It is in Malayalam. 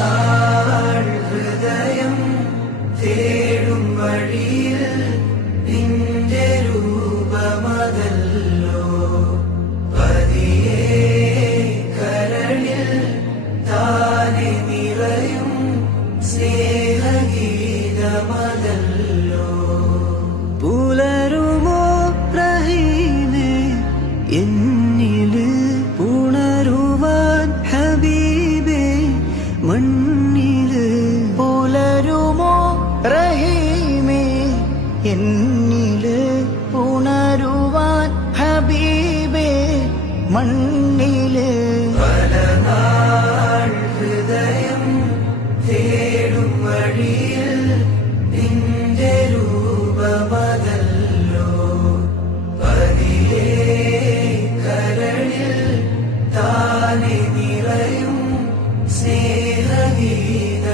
നാൾ ഹൃദയം തേടും വഴിയിൽ നിന്റെ രൂപമതല്ലോ പതിയെ കരളിൽ താനെ നിറയും സ്നേഹഗീതമതല്ലോ. പുലരുമോ റഹീമേ എന്നില് ഉണരുവാൻ ഹബീബേ മണ്ണില്. പുലരുമോ റഹീമേ എന്നില് ഉണരുവാൻ ഹബീബേ മണ്ണില്. പല നാൾ ഹൃദയം തേടും വഴിയിൽ നിന്റെ രൂപമതല്ലോ പതിയെ കരളിൽ താനെ നിറയും സ്നേഹഗീത